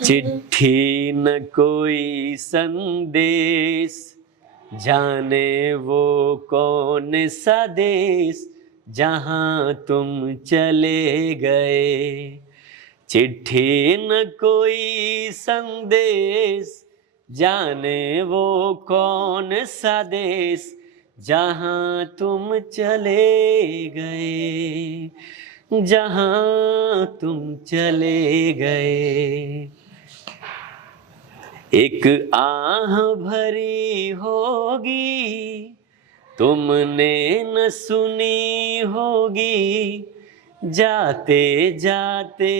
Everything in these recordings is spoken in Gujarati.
चिट्ठी न कोई संदेश, जाने वो कौन सा देश जहाँ तुम चले गए। चिट्ठी न कोई संदेश, जाने वो कौन सा देश जहाँ तुम चले गए, जहाँ तुम चले गए। एक आह भरी होगी तुमने न सुनी होगी, जाते जाते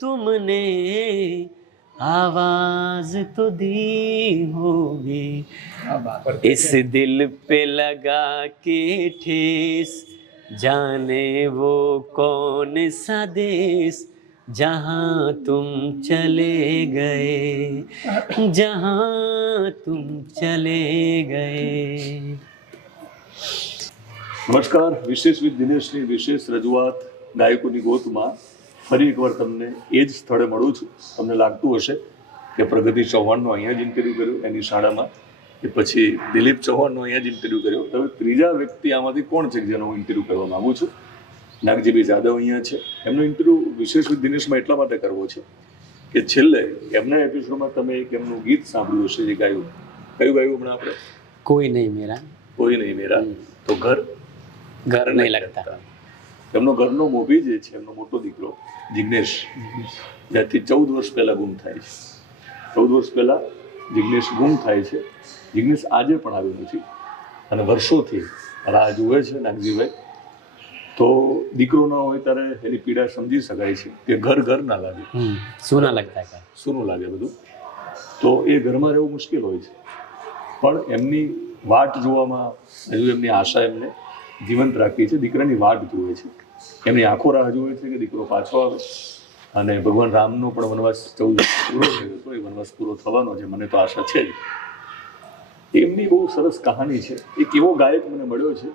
तुमने आवाज तो दी होगी। इस दिल पे लगा के ठेस, जाने वो कौन सा देश जहाँ तुम चले गए, जहाँ तुम चले गए। નમસ્કાર. વિશેષ વિથ દિનેશની વિશેષ રજૂઆત ગાયકોની ગોતમાં ફરી એકવાર તમને એ જ સ્થળે મળું છું. તમને લાગતું હશે કે પ્રગતિ ચૌહાણનો અહીંયા જ ઇન્ટરવ્યૂ કર્યો એની શાળામાં, કે પછી દિલીપ ચૌહાણનો અહીંયા જ ઇન્ટરવ્યૂ કર્યો. હવે ત્રીજા વ્યક્તિ આમાંથી કોણ છે જેનો હું ઇન્ટરવ્યૂ કરવા માગું છું? નાગજીભાઈ જાદવ અહીંયા છે. એમનો ઇન્ટરવ્યૂ વિશેષ વિથ દિનેશમાં એટલા માટે કરવો છે કે છેલ્લે એમના એપિસોડમાં તમે એક એમનું ગીત સાંભળ્યું હશે જે ગાયું. કયું ગાયું હમણાં આપણે? कोई नहीं मेरा, કોઈ નહીં મેરા. તો ઘર घर नहीं लगता. એમનો ઘરનો મોભી જે છે, એમનો મોટો દીકરો જિગ્નેશ, જ્યાંથી 14 વર્ષ પહેલા ગુમ થાય છે. 14 વર્ષ પહેલા જિગ્નેશ ગુમ થાય છે. જિગ્નેશ આજે પણ આવ્યો નથી અને વર્ષોથી રાહ જુએ છે નાગજીભાઈ. તો દીકરો ના હોય ત્યારે એની પીડા સમજી શકાય છે કે ઘર ઘર ના લાગે, सोना लगता है. સૂનું લાગે બધું. તો એ ઘરમાં રહેવું મુશ્કેલ હોય છે, પણ એમની વાટ જોવામાં હજુ એમની આશા એમને જીવંત રાખી છે. દીકરાની વાટ જુએ છે, એમની આંખો રાહ જુએ છે કે દીકરો પાછો આવે. અને ભગવાન રામનો પણ વનવાસ 14 પૂરો થયો હતો, એ વનવાસ પૂરો થવાનો છે, મને તો આશા છે જ. એમની બહુ સરસ કહાની છે. એક એવો ગાયક મને મળ્યો છે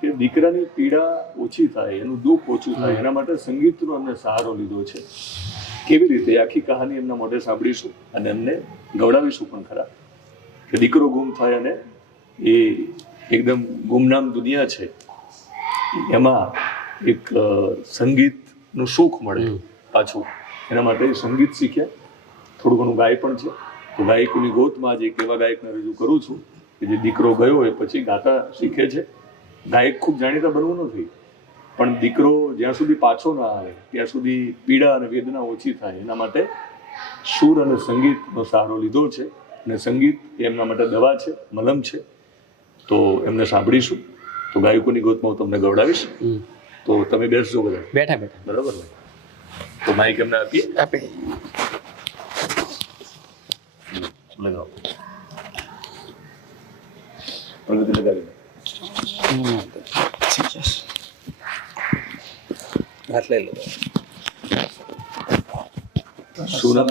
કે દીકરાની પીડા ઓછી થાય, એનું દુઃખ ઓછું થાય, એના માટે સંગીતનો એમને સહારો લીધો છે. કેવી રીતે આખી કહાની એમના મોઢે સાંભળીશું અને એમને ગવડાવીશું પણ ખરા કે દીકરો ગુમ થાય અને એ એકદમ ગુમનામ દુનિયા છે, એમાં એક સંગીતનું સુખ મળે પાછું. એના માટે સંગીત શીખ્યા, થોડું ઘણું ગાય પણ છે. તો ગાયકોની ગોતમાં આજે એક એવા ગાયકને રજૂ કરું છું કે જે દીકરો ગયો હોય પછી ગાતા શીખે છે. ગાયક ખૂબ જાણીતા બનવું નથી, પણ દીકરો જ્યાં સુધી પાછો ના આવે ત્યાં સુધી પીડા અને વેદના ઓછી થાય, એના માટે સુર અને સંગીતનો સહારો લીધો છે. અને સંગીત એ એમના માટે દવા છે, મલમ છે. તો એમને સાંભળીશું. તો ગાયકોની ગોતમાં હું તમને ગવડાવીશ. તો તમે બેસજો બધા. बैठा बैठा. બરાબર ને? તો માઇક એમને આપીએ. આપે. લગાવો. પ્રગતિ લગાવી. हाथ ले लो. શું નામ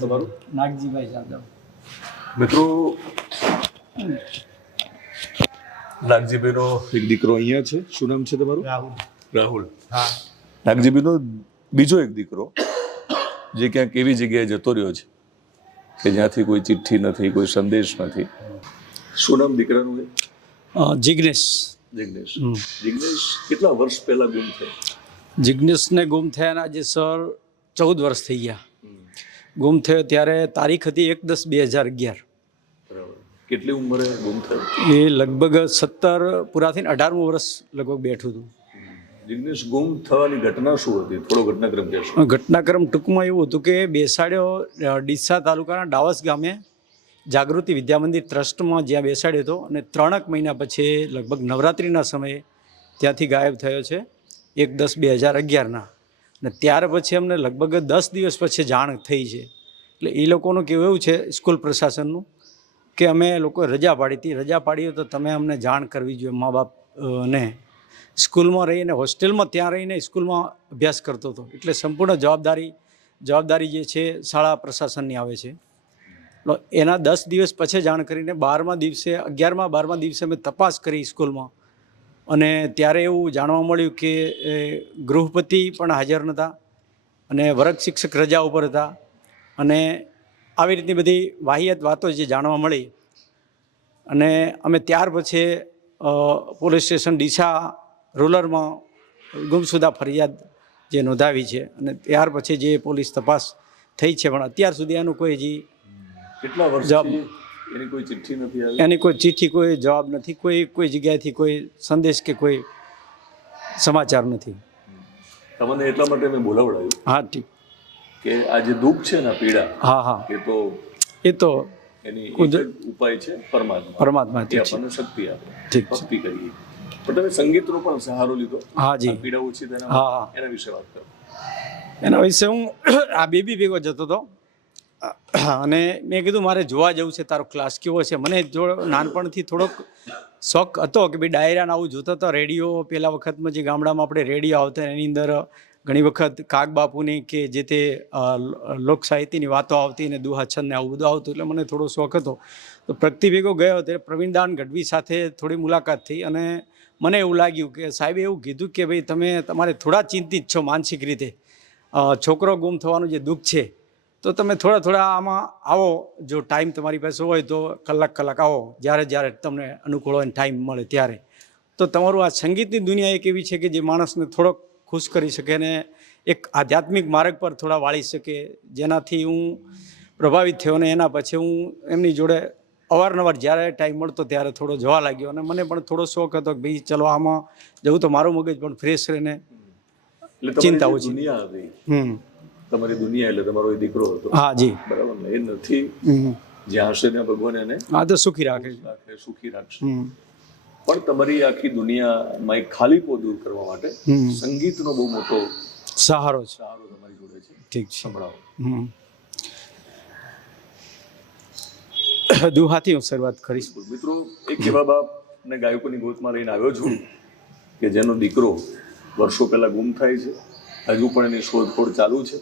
તમારું? નાગજીભાઈ જાદવ. મિત્રો, નાગજીભાઈનો એક દીકરો અહીંયા છે. શું નામ છે તમારું? રાહુલ. રાહુલ. હા. નાગજીભાઈનો બીજો એક દીકરો જે ક્યાંક એવી જગ્યાએ જતો રહ્યો છે કે જ્યાંથી કોઈ ચિઠ્ઠી નથી, કોઈ સંદેશ નથી. શું નામ દીકરાનું છે? જિગ્નેશ. જિગ્નેશ. જિગ્નેશ કેટલા વર્ષ પહેલા ગુમ થયો? જિગ્નેશને ગુમ થયાના આજે સર 14 વર્ષ થઈ ગયા. ગુમ થયો ત્યારે તારીખ હતી 1/10/2011. બરાબર. કેટલી ઉંમરે ગુમ થયો? એ લગભગ 17 પૂરા થઈને 18મું વર્ષ લગભગ બેઠું હતું. જિગ્નેશ ગુમ થવાની ઘટના શું હતી? થોડો ઘટનાક્રમ કહેશો? ઘટનાક્રમ ટૂંકમાં એવું હતું કે બેસાડ્યો ડીસા તાલુકાના ડાવસ ગામે જાગૃતિ વિદ્યા મંદિર ટ્રસ્ટમાં જ્યાં બેસાડ્યો હતો, અને 3 મહિના પછી લગભગ નવરાત્રિના સમયે ત્યાંથી ગાયબ થયો છે 1/10/2011ના. અને ત્યાર પછી અમને લગભગ 10 દિવસ પછી જાણ થઈ છે. એટલે એ લોકોનું કેવું એવું છે સ્કૂલ પ્રશાસનનું કે અમે લોકો રજા પાડી હતી, રજા પાડી તો તમે અમને જાણ કરવી જોઈએ. મા બાપ ને સ્કૂલમાં રહીને હોસ્ટેલમાં ત્યાં રહીને સ્કૂલમાં અભ્યાસ કરતો હતો, એટલે સંપૂર્ણ જવાબદારી જે છે શાળા પ્રશાસનની આવે છે. એના 10 દિવસ પછી જાણ કરીને 12મા દિવસે 11મા-12મા દિવસે અમે તપાસ કરી સ્કૂલમાં, અને ત્યારે એવું જાણવા મળ્યું કે ગૃહપતિ પણ હાજર નહોતા અને વર્ગ શિક્ષક રજા ઉપર હતા, અને આવી રીતની બધી વાહિયાત વાતો જે જાણવા મળી અને અમે ત્યાર પછી પોલીસ સ્ટેશન ડીસા રૂરલમાં ગુમસુદા ફરિયાદ જે નોંધાવી છે અને ત્યાર પછી જે પોલીસ તપાસ થઈ છે, પણ અત્યાર સુધી એનું કોઈ હજી કેટલા વર્ષથી એની કોઈ ચિઠ્ઠી નથી આવી? એની કોઈ ચિઠ્ઠી, કોઈ જવાબ નથી, કોઈ જગ્યાએથી કોઈ સંદેશ કે કોઈ સમાચાર નથી. તમને એટલા માટે મેં બોલાવડાવ્યું. હા, ઠીક. કે આ જે દુઃખ છે ને, પીડા, હા, એ તો એની એક જ ઉપાય છે પરમાત્મા. એ આપણને શક્તિ આપે, ભક્તિ કરીએ. પણ તમે સંગીતનો પણ સહારો લીધો. હા જી. પીડા ઓછી થાય એના વિશે વાત કરો. એના વિશે હું આ બેબી ભેગો જતો હતો અને મેં કીધું મારે જોવા જવું છે, તારો ક્લાસ કેવો છે. મને નાનપણથી થોડોક શોખ હતો કે ભાઈ ડાયરાને આવું જોતો હતો. રેડિયો પહેલાં વખતમાં જે ગામડામાં આપણે રેડિયો આવતા એની અંદર ઘણી વખત કાગબાપુની કે જે તે લોક સાહિત્યની વાતો આવતી ને દુહા છંદ ને આવું બધું આવતું, એટલે મને થોડો શોખ હતો. તો પ્રગતિ ભેગો ગયો ત્યારે પ્રવીણદાન ગઢવી સાથે થોડી મુલાકાત થઈ અને મને એવું લાગ્યું કે સાહેબે એવું કીધું કે ભાઈ તમારે થોડા ચિંતિત છો માનસિક રીતે, છોકરો ગુમ થવાનું જે દુઃખ છે, તો તમે થોડા આમાં આવો. જો ટાઈમ તમારી પાસે હોય તો કલાક આવો, જ્યારે તમને અનુકૂળ હોય ટાઈમ મળે ત્યારે. તો તમારું આ સંગીતની દુનિયા એક એવી છે કે જે માણસને થોડોક ખુશ કરી શકે અને એક આધ્યાત્મિક માર્ગ પર થોડા વાળી શકે, જેનાથી હું પ્રભાવિત થયો અને એના પછી હું એમની જોડે અવારનવાર જ્યારે ટાઈમ મળતો ત્યારે થોડો જવા લાગ્યો અને મને પણ થોડો શોખ હતો કે ભાઈ ચલો આમાં જવું તો મારું મગજ પણ ફ્રેશ રહે ને ચિંતા ઓછી. તમારી દુનિયા એટલે તમારો એ દીકરો હતો. હા જી, બરાબર ને? એ નથી જ્યાં હશે ત્યાં ભગવાન એને તો સુખી રાખે, સુખી રાખશે. પણ તમારી આખી દુનિયામાં એક ખાલીપો દૂર કરવા માટે સંગીતનો બહુ મોટો સહારો તમારી જોડે છે. ઠીક છે, સંભળાવો. દુહાથી હું શરૂઆત કરીશ. મિત્રો, એક એવા બાપ ને ગાયકોની ગોતમાં લઈને આવ્યો છું કે જેનો દીકરો વર્ષો પહેલા ગુમ થાય છે. હજુ પણ એની શોધખોળ ચાલુ છે,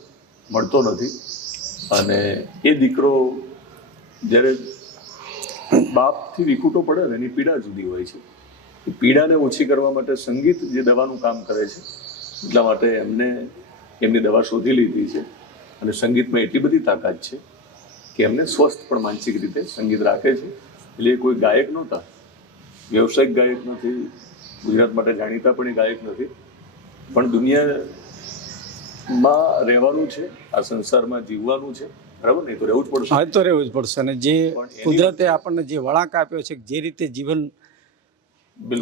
મળતો નથી. અને એ દીકરો જ્યારે બાપથી વિખૂટો પડે ને એની પીડા જુદી હોય છે. એ પીડાને ઓછી કરવા માટે સંગીત જે દવાનું કામ કરે છે, એટલા માટે એમની દવા શોધી લીધી છે. અને સંગીતમાં એટલી બધી તાકાત છે કે એમને સ્વસ્થ પણ માનસિક રીતે સંગીત રાખે છે. એટલે કોઈ ગાયક નહોતા, વ્યવસાયિક ગાયક નથી, ગુજરાત માટે જાણીતા પણ એ ગાયક નથી, પણ દુનિયામાં રહેવાનું છે, આ સંસારમાં જીવવાનું છે, બરાબર ને? તો રહેવું જ પડશે. હા, તો રહેવું જ પડશે. અને જે કુદરતે આપણને જે વળાંક આપ્યો છે, જે રીતે જીવન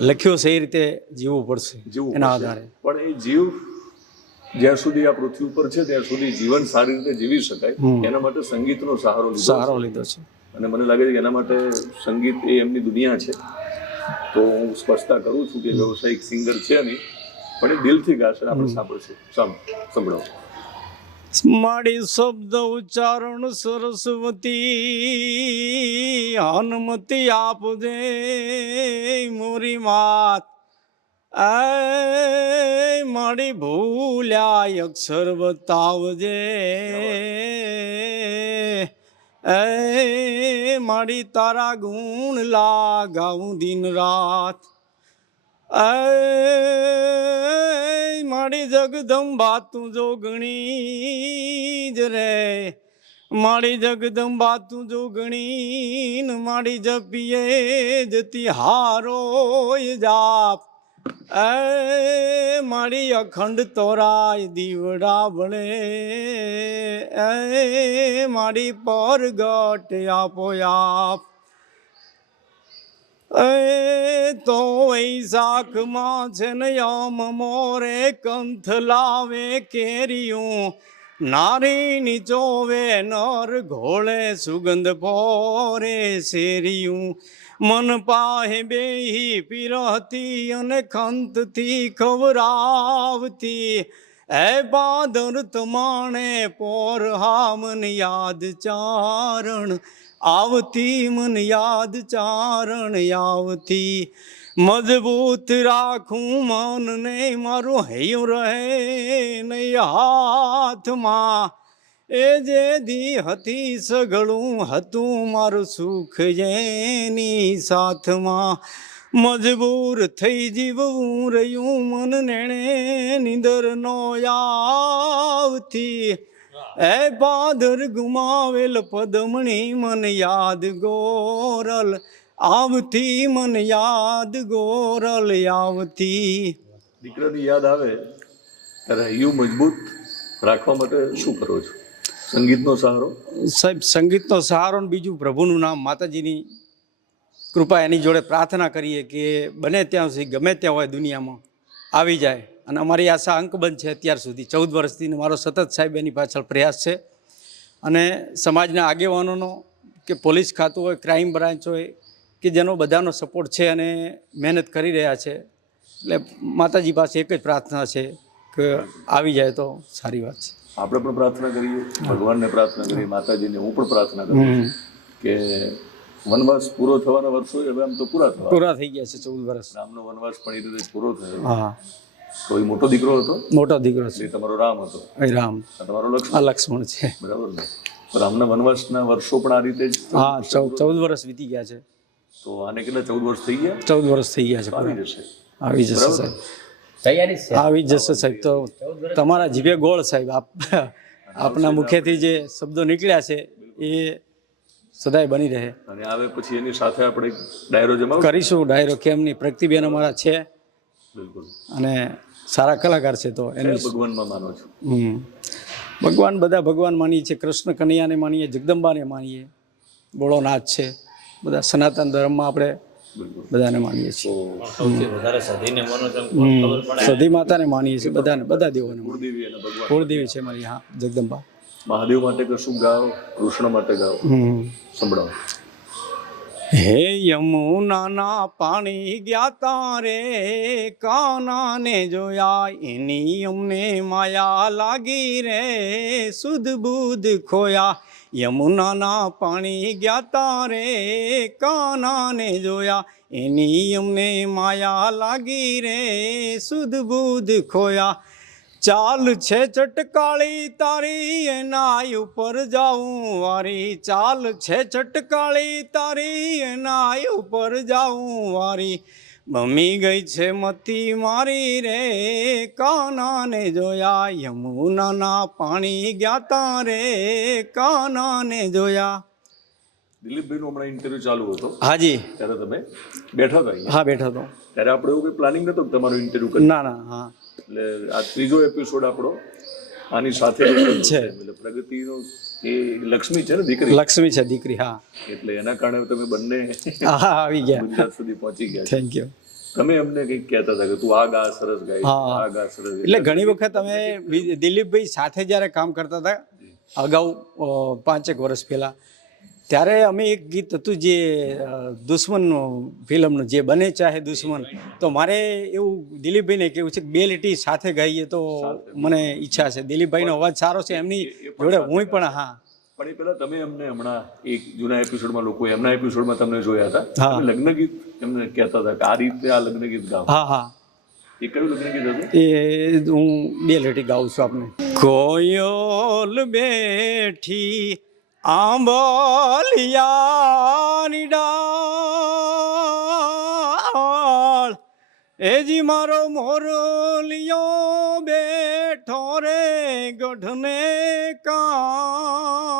લખ્યો છે એ રીતે જીવવું પડશે એના આધારે. પણ એ જીવ જ્યાં સુધી આ પૃથ્વી ઉપર છે ત્યાં સુધી જીવન સારી રીતે જીવી શકાય એના માટે સંગીતનો સહારો લીધો છે. અને મને લાગે છે કે એના માટે સંગીત એ એમની દુનિયા છે. તો હું સ્પષ્ટતા કરું છું કે વ્યવસાયિક સિંગર છે નહીં, પણ એ દિલથી ગાશે. આપણે સાંભળશું. સંભળાવો. મારી શબ્દ ઉચ્ચારણ સરસ્વતી હનુમતી આપજે મોરી માત. મારી ભૂલ્યા અક્ષર બતાવજે. મારી તારા ગુણ લાગાવું દિન રાત. મારી જગદંબા તું જોગણી જ રે. મારી જગદંબા તું જોગણી મારી જપીએ જતી હારો જાપ. મારી અખંડ તોરાય દીવડા બળે. મારી પરગટ આપો આપ. તો વૈશાખમાં છે ને યમ મોરે કંથ લાવે કેરિયું. નારી નીચોવે નર ઘોળે સુગંધ પોરે શેરિયું. મન પાહે બેહી પીરહતી અને ખંતથી ખવરાવતી. બાદર તમાણે પોર હા મન યાદ ચારણ આવતી. મન યાદ ચારણ આવતી. મજબૂત રાખું મનને મારું હૈયું રહે નહીં હાથમાં. એ જે દી હતી સઘળું હતું મારું સુખ એની સાથમાં. મજબૂર થઈ જીવવું રહ્યું મન નેણે નીંદર નો આવતી. એ પાદર ગુમાવેલ પદમણી મન યાદ ગોરલ આવતી, મન યાદ ગોરલ આવતી. દીકરાની યાદ આવે ત્યારે હૈયું મજબૂત રાખવા માટે શું કરો છો? સંગીતનો સહારો? સાહેબ સંગીતનો સહારો ને બીજું પ્રભુનું નામ, માતાજીની કૃપા, એની જોડે પ્રાર્થના કરીએ કે બને ત્યાં સુધી ગમે ત્યાં હોય દુનિયામાં આવી જાય. અને અમારી આશા અંકબંધ છે અત્યાર સુધી 14 વર્ષથી મારો સતત સાહેબ એની પાછળ પ્રયાસ છે. અને સમાજના આગેવાનોનો કે પોલીસ ખાતું હોય, ક્રાઇમ બ્રાન્ચ હોય, કે જેનો બધાનો સપોર્ટ છે અને મહેનત કરી રહ્યા છે. એટલે માતાજી પાસે એક જ પ્રાર્થના છે કે આવી જાય તો સારી વાત છે. આપણે પણ પ્રાર્થના કરીએ, ભગવાનને પ્રાર્થના કરીએ, માતાજીને હું પણ પ્રાર્થના કરું કે વનવાસ પૂરો થવાના વર્ષો હવે આમ તો પૂરા થઈ ગયા છે 14 વર્ષ. રામનો વનવાસ પણ એ રીતે પૂરો થયો. હા, કોઈ મોટો દીકરો હતો? મોટો દીકરો છે. એ તમારો રામ હતો? રામ. તમારો લક્ષ્મણ છે. બરાબર ને? રામના વનવાસના વર્ષો પણ આ રીતે જ? હા, 14 વર્ષ વીતી ગયા છે. તો આને કેટલા 14 વર્ષ થઈ ગયા? 14 વર્ષ થઈ ગયા છે. આવી જશે, આવી જશે સાહેબ, તૈયારી છે, આવી જશે સાહેબ. તો તમારા જીભે ગોળ સાહેબ, આપના મુખેથી જે શબ્દો નીકળ્યા છે એ સદાય બની રહે. અને આવે પછી એની સાથે આપણે ડાયરો જમાવ કરીશું. ડાયરો કેમ નહીં, પ્રગતિબેન અમારા છે બિલકુલ, અને સારા કલાકાર છે. તો એને ભગવાનમાં માનો છો? ભગવાન, બધા ભગવાન માનીએ છીએ. કૃષ્ણ કનૈયાને માનીએ, જગદંબાને માનીએ, ભોળોનાથ છે. બધા સનાતન ધર્મમાં આપણે બધાને માનીએ છીએ. સૌથી વધારે સધીને માનો છો? સધી માતાને માનીએ છીએ, બધાને, બધા દેવોને. કુળદેવી અને ભગવાન, કુળદેવી છે મારી, હા, જગદંબા. મહાદેવ માટે કશું ગાઓ, કૃષ્ણ માટે ગાઓ, સંભળાવો. હે યમુનાના પાણી ગયા તારે, કાનાને જોયા એની અમને માયા લાગી રે, સુધ બુધ ખોયા. યમુનાના પાણી ગયા તારે, કાનાને જોયા એની અમને માયા લાગી રે, સુધ બુધ ખોયા. ચાલ છે ચટકાળી તારી એના ઉપર જાઉં વારી, ચાલ છે ચટકાળી તારી એના ઉપર જાઉં વારી. મમ્મી ગઈ છે મતી મારી રે, કાનાને જોયા યમુનાના પાણી ગયા તારે, કાનાને જોયા. દિલીપભાઈનો હમણાં ઇન્ટરવ્યુ ચાલુ હતો. હાજી. ત્યારે તમે બેઠા હતા અહીંયા? હા, બેઠો હતો. ત્યારે આપણે એવું કંઈ પ્લાનિંગ નહોતું કે તમારો ઇન્ટરવ્યુ કરી? ના. હા, એટલે આ ત્રીજો એપિસોડ આપણો આની સાથે છે. એટલે પ્રગતિનો એ લક્ષ્મી છે ને, દીકરી? લક્ષ્મી છે દીકરી. હા, એટલે એના કારણે તમે બંને આવી ગયા, ગુજરાત સુધી પહોંચી ગયા. Thank you. તમે અમને કંઈક કહેતા હતા કે તું આ ગા સરસ ગાય, આ ગા સરસ. એટલે ઘણી વખત અમે દિલીપભાઈ સાથે જ્યારે કામ કરતા હતા અગાઉ 5 વર્ષ પહેલાં, ત્યારે અમે એક ગીત હતું જે દુશ્મન ફિલ્મનું, જે બને ચાહે દુશ્મન. તો મારે એવું દિલીપભાઈને કેવું છે કે 2 લીટી સાથે ગાઈએ તો મને ઈચ્છા છે. દિલીપભાઈનો અવાજ સારો છે, એમની જોડે હું પણ. હા, પણ એ પહેલા તમે અમને હમણાં એક જૂના એપિસોડમાં લોકો એમના એપિસોડમાં તમને જોયા હતા, લગ્ન ગીત એમને કહેતા હતા કે આ રીતે આ લગ્ન ગીત ગાઓ. હા. એ કયું લગ્ન ગીત હતું? એ હું 2 લીટી ગાઉં છું આપને. કોયલ બેઠી આંબલિયાની ડાળ, એજી મારો મોરલિયો બેઠો રે ગઢને કાંગરે,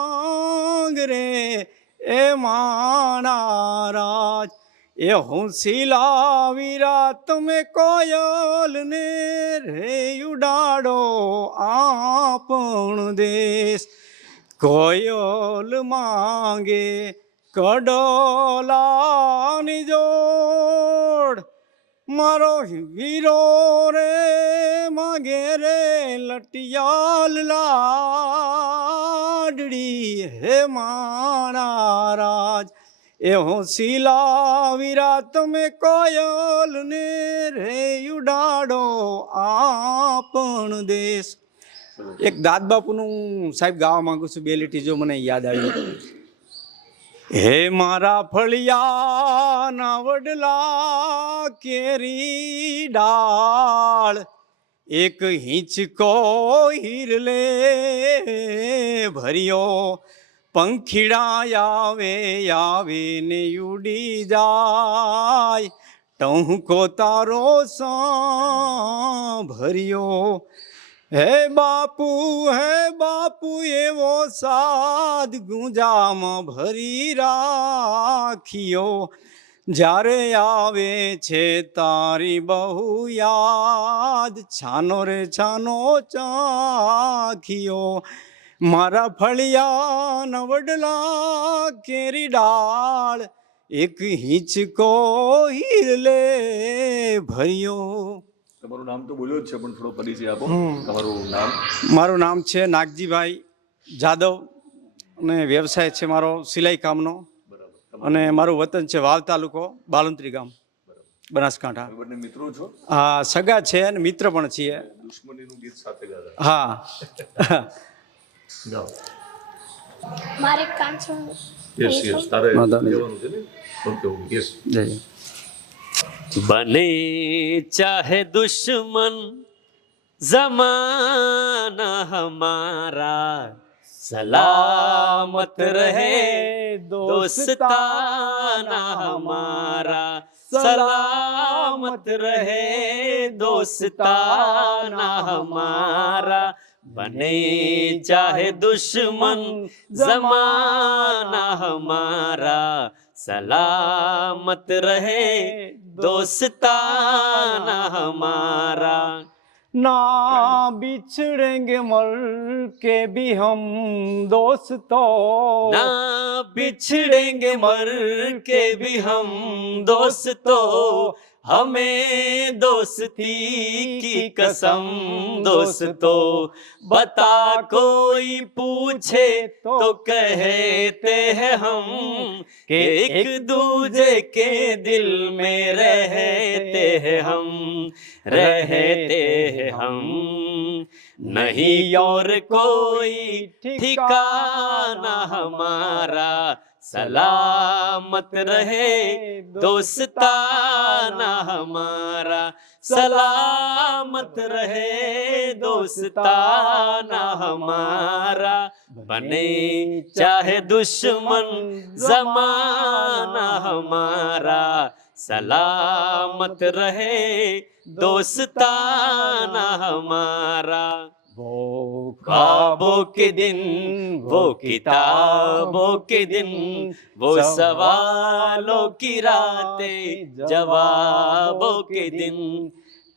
એ માણા રાજ એ હોંસી લાવીરા તમે કોયલને રે ઉડાડો આપણ દેશ. કોયલ માંગે કડલાની જોડ, મારો વીરો રે માંગે રે લટિયાલ લાડડી, હે માણા રાજ એ હોંસી લાવીરા તમે કોયલને રે ઉડાડો આપણ દેશ. એક દાદ બાપુનું સાહેબ ગાવા માંગુ છું, 2 લીટી જો મને યાદ આવી. હે મારા ફળિયાના વડલા કેરી ડાળ, એક હિંચકો હિરલે ભર્યો, પંખીડા આવે ને ઉડી જાય, ટહુકો તારો સાંભર્યો. હે બાપુ એવો સાદ ગુંજામાં ભરી રાખ્યો, જ્યારે આવે છે તારી બહુ યાદ, છાનો રે છાનો ચાખ્યો. મારા ફળિયા નવડલા કેરી ડાળ, એક હિંચકો હીરલે ભર્યો. તમારું નામ તો બોલ્યો જ છે, પણ થોડો પરિચય આપો. તમારું નામ? મારું નામ છે નાગજીભાઈ જાદવ અને વ્યવસાય છે મારો સિલાઈ કામનો. અને મારું વતન છે વાવ તાલુકો બાલુંત્રી ગામ, બનાસકાંઠા. બંને મિત્રો છો? હા, સગા છે અને મિત્ર પણ છીએ. દુશ્મનીનું ગીત સાથે ગાતા. હા. ગાઓ. મારે કાંચો યસ તારે વાંધો નહીં. કહેવાનું છે ને? Okay yes. જય. बने चाहे दुश्मन जमाना हमारा, सलामत रहे दोस्ताना हमारा, सलामत रहे दोस्ताना हमारा. बने चाहे दुश्मन जमाना हमारा, सलामत रहे दोस्ताना हमारा. ना बिछड़ेंगे मर के भी हम दोस्तों, ना बिछड़ेंगे मर के भी हम दोस्तों, हमें दोस्ती की कसम दोस्तों. बता कोई पूछे तो कहते हैं हम, कि एक दूजे के दिल में रहते हैं हम, रहते हैं हम. नहीं और कोई ठिकाना हमारा, सलामत रहे दोस्ताना हमारा, सलामत रहे दोस्ताना हमारा. बने चाहे दुश्मन जमाना हमारा, सलामत रहे दोस्ताना हमारा. वो ख्वाबों के दिन, वो किताबों के दिन, वो सवालों की रातें, जवाबों के दिन.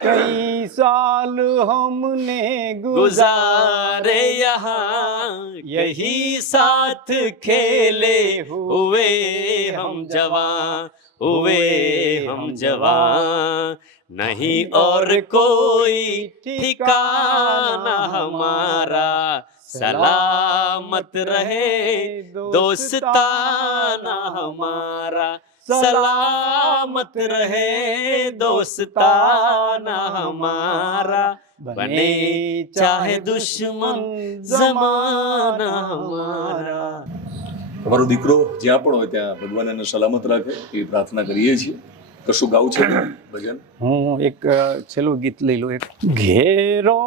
कई साल हमने गुजारे यहाँ, यही साथ खेले हुए हम जवां, हुए हम जवां. नहीं और कोई ठिकाना हमारा, सलामत रहे दोस्ताना हमारा, सलामत रहे दोस्ताना हमारा. बने चाहे दुश्मन जमाना हमारा. તમારો દીકરો જ્યાં પણ હોય ત્યાં ભગવાન એને સલામત રાખે એ પ્રાર્થના કરીએ છીએ. કશું ગાવું છે ભજન? હું એક છેલ્લું ગીત લઈ લઉં. એક ઘેરો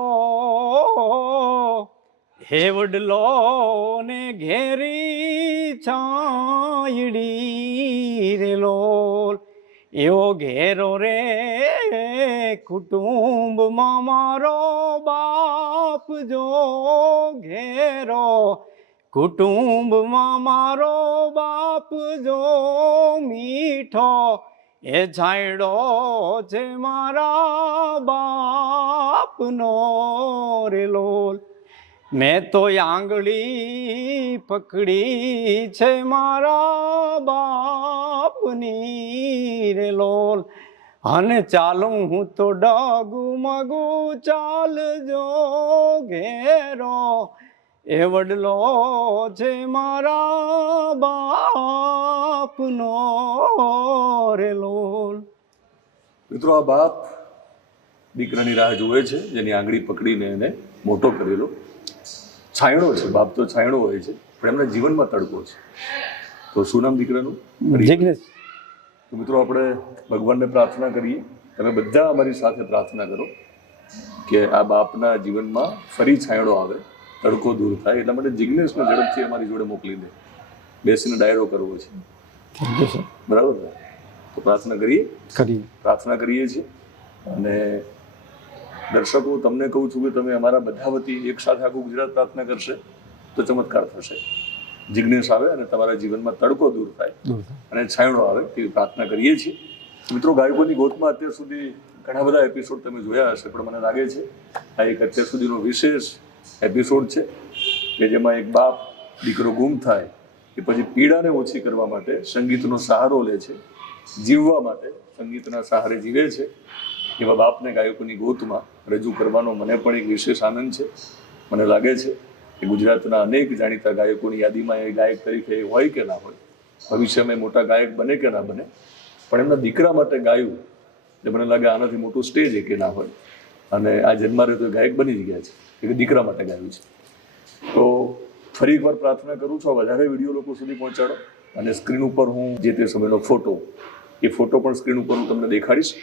હે વડલો ને ઘેરી છાયડી રે લોલ, એવો ઘેરો રે કુટુંબમાં મારો બાપ જો ઘેરો, કુટુંબમાં મારો બાપ જો મીઠો, એ છાંયડો છે મારા બાપનો રે લોલ. મેં તો આંગળી પકડી છે મારા બાપની રે લોલ, અને ચાલું હું તો ડગું મગું ચાલજો ઘેરો, એ વડલો છે મારા બાપનો રે લોલ. મિત્રો, આ બાપ દીકરાની રાહ જુએ છે, જેની આંગળી પકડીને એને મોટો કરેલો. છાંયડો છે, બાપ તો છાંયડો હોય છે, પણ એમના જીવનમાં તડકો છે. તો શું નામ દીકરાનું? જિગ્નેશ. તો મિત્રો, આપણે ભગવાનને પ્રાર્થના કરીએ. તમે બધા અમારી સાથે પ્રાર્થના કરો કે આ બાપના જીવનમાં ફરી છાંયડો આવે, તડકો દૂર થાય. એટલા માટે જિગ્નેશને ઝડપથી અમારી જોડે મોકલી દે. બેસીને ડાયરો કરવો છે. બરાબર ને? તો પ્રાર્થના કરીએ છીએ. અને દર્શકો, તમને કહું છું કે તમે અમારા બધા વતી એક સાથે આખું ગુજરાત પ્રાર્થના કરશે તો ચમત્કાર થશે. જિજ્ઞેશ આવે અને તમારા જીવનમાં તડકો દૂર થાય અને છાંયડો આવે તેવી પ્રાર્થના કરીએ છીએ. મિત્રો, ગાયકોની ગોતમાં અત્યાર સુધી ઘણા બધા એપિસોડ તમે જોયા હશે, પણ મને લાગે છે આ એક અત્યાર સુધીનો વિશેષ એપિસોડ છે કે જેમાં એક બાપ દીકરો ગુમ થાય કે પછી પીડાને ઓછી કરવા માટે સંગીતનો સહારો લે છે, જીવવા માટે સંગીતના સહારે જીવે છે. એવા બાપને ગાયકોની ગોતમાં રજૂ કરવાનો મને પણ એક વિશેષ આનંદ છે. મને લાગે છે કે ગુજરાતના અનેક જાણીતા ગાયકોની યાદીમાં એ ગાયક તરીકે હોય કે ના હોય, ભવિષ્યમાં મોટા ગાયક બને કે ના બને, પણ એમના દીકરા માટે ગાયું એટલે મને લાગે આનાથી મોટું સ્ટેજ કે ના હોય. અને આ જન્મારે તો ગાયક બની જ ગયા છે કે દીકરા માટે ગાયું છે. તો ફરી એકવાર પ્રાર્થના કરું છું, વધારે વિડીયો લોકો સુધી પહોંચાડો. અને સ્ક્રીન ઉપર હું જે તે સમયનો ફોટો, એ ફોટો પણ સ્ક્રીન ઉપર હું તમને દેખાડીશ.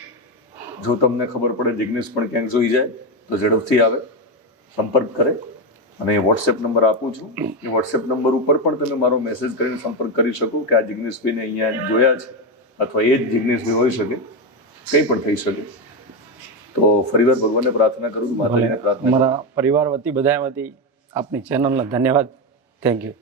જો તમને ખબર પડે જિજ્ઞેશ પણ ક્યાંક જોઈ જાય તો ઝડપથી આવે, સંપર્ક કરે. અને વોટ્સએપ નંબર આપું છું, એ વોટ્સએપ નંબર ઉપર પણ તમે મારો મેસેજ કરીને સંપર્ક કરી શકો કે આ જિજ્ઞેશભાઈને અહીંયા જોયા છે, અથવા એ જ જિજ્ઞેશભાઈ હોઈ શકે, કંઈ પણ થઈ શકે. તો ફરીવાર ભગવાનને પ્રાર્થના કરું છું, માતાજીને પ્રાર્થના. અમારા પરિવાર વતી બધા વતી આપની ચેનલને ધન્યવાદ. Thank you.